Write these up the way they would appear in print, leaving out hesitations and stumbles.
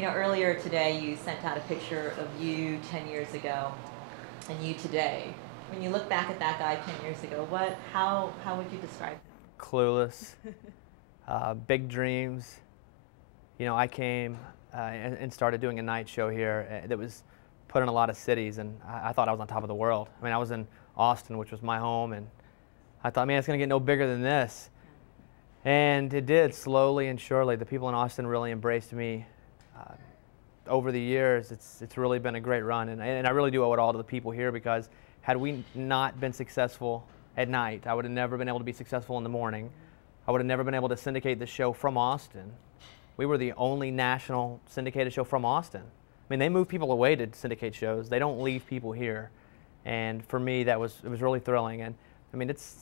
You know, earlier today you sent out a picture of you 10 years ago and you today. When you look back at that guy 10 years ago, how would you describe him? Clueless, big dreams. You know, I came and started doing a night show here that was put in a lot of cities, and I thought I was on top of the world. I mean, I was in Austin, which was my home, and I thought, man, it's going to get no bigger than this. And it did, slowly and surely. The people in Austin really embraced me. Over the years, it's really been a great run, and I really do owe it all to the people here, because had we not been successful at night, I would have never been able to be successful in the morning. I would have never been able to syndicate the show from Austin. We were the only national syndicated show from Austin. I mean, they move people away to syndicate shows. They don't leave people here. And for me, it was really thrilling. And I mean, it's,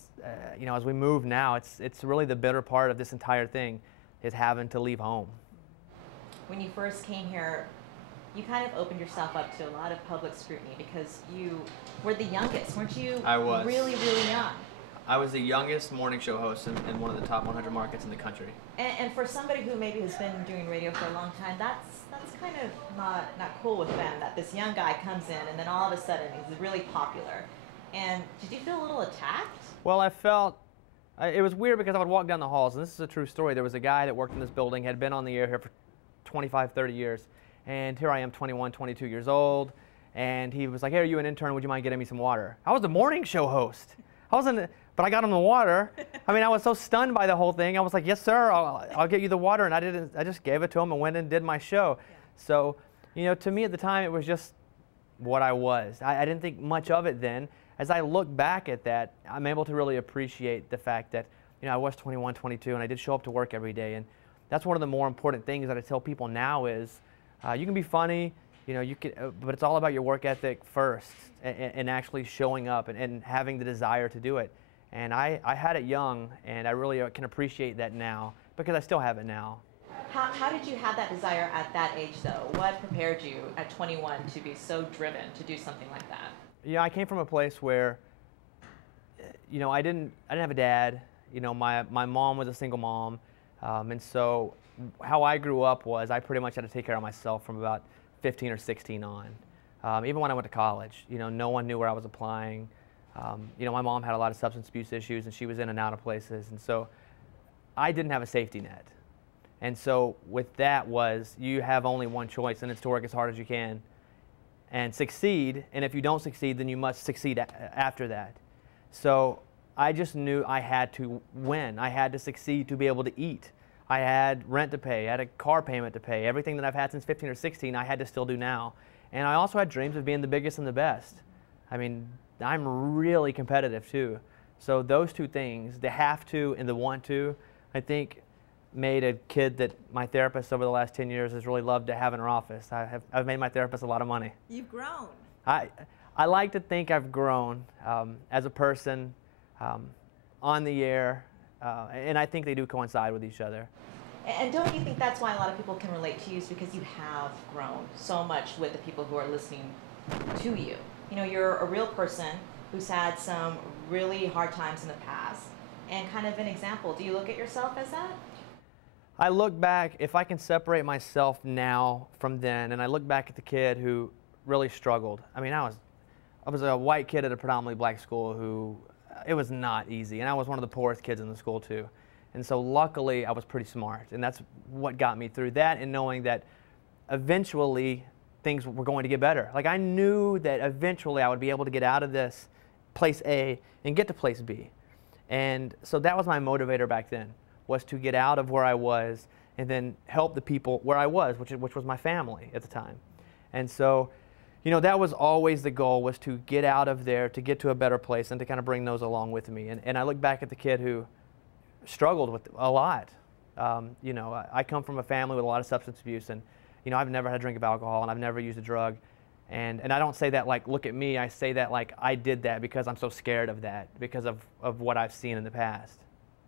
you know, as we move now, it's really the bitter part of this entire thing is having to leave home. When you first came here, you kind of opened yourself up to a lot of public scrutiny because you were the youngest, weren't you? I was. Really, really young. I was the youngest morning show host in one of the top 100 markets in the country. And for somebody who maybe has been doing radio for a long time, that's kind of not cool with them, that this young guy comes in and then all of a sudden he's really popular. And did you feel a little attacked? Well, I felt, it was weird because I would walk down the halls, and this is a true story. There was a guy that worked in this building, had been on the air here for 25, 30 years. And here I am, 21, 22 years old. And he was like, hey, are you an intern? Would you mind getting me some water? I was the morning show host. But I got him the water. I mean, I was so stunned by the whole thing. I was like, yes, sir, I'll get you the water. And I just gave it to him and went and did my show. Yeah. So, you know, to me at the time, it was just what I was. I didn't think much of it then. As I look back at that, I'm able to really appreciate the fact that, you know, I was 21, 22, and I did show up to work every day. And that's one of the more important things that I tell people now is, you can be funny, you know, but it's all about your work ethic first, and actually showing up and having the desire to do it. And I had it young, and I really can appreciate that now, because I still have it now. How did you have that desire at that age, though? What prepared you at 21 to be so driven to do something like that? Yeah, I came from a place where, you know, I didn't have a dad. You know, my mom was a single mom, and so how I grew up was I pretty much had to take care of myself from about 15 or 16 on. Even when I went to college, you know, no one knew where I was applying. You know, my mom had a lot of substance abuse issues, and she was in and out of places, and so I didn't have a safety net. And so with that was, you have only one choice, and it's to work as hard as you can and succeed, and if you don't succeed, then you must succeed after that. So I just knew I had to win. I had to succeed to be able to eat. I had rent to pay, I had a car payment to pay. Everything that I've had since 15 or 16, I had to still do now. And I also had dreams of being the biggest and the best. I mean, I'm really competitive too. So those two things, the have to and the want to, I think made a kid that my therapist over the last 10 years has really loved to have in her office. I've made my therapist a lot of money. You've grown. I like to think I've grown as a person, on the air, and I think they do coincide with each other. And don't you think that's why a lot of people can relate to you, is because you have grown so much with the people who are listening to you? You know, you're a real person who's had some really hard times in the past, and kind of an example. Do you look at yourself as that? I look back, if I can separate myself now from then, and I look back at the kid who really struggled. I mean, I was a white kid at a predominantly black school who, it was not easy, and I was one of the poorest kids in the school too. And so luckily I was pretty smart, and that's what got me through that, and knowing that eventually things were going to get better. Like, I knew that eventually I would be able to get out of this place A and get to place B. And so that was my motivator back then, was to get out of where I was and then help the people where I was, which was my family at the time. And so, you know, that was always the goal, was to get out of there, to get to a better place, and to kind of bring those along with me. And I look back at the kid who struggled with a lot. You know, I come from a family with a lot of substance abuse, and, you know, I've never had a drink of alcohol, and I've never used a drug. And I don't say that like, look at me, I say that like I did that because I'm so scared of that, because of what I've seen in the past.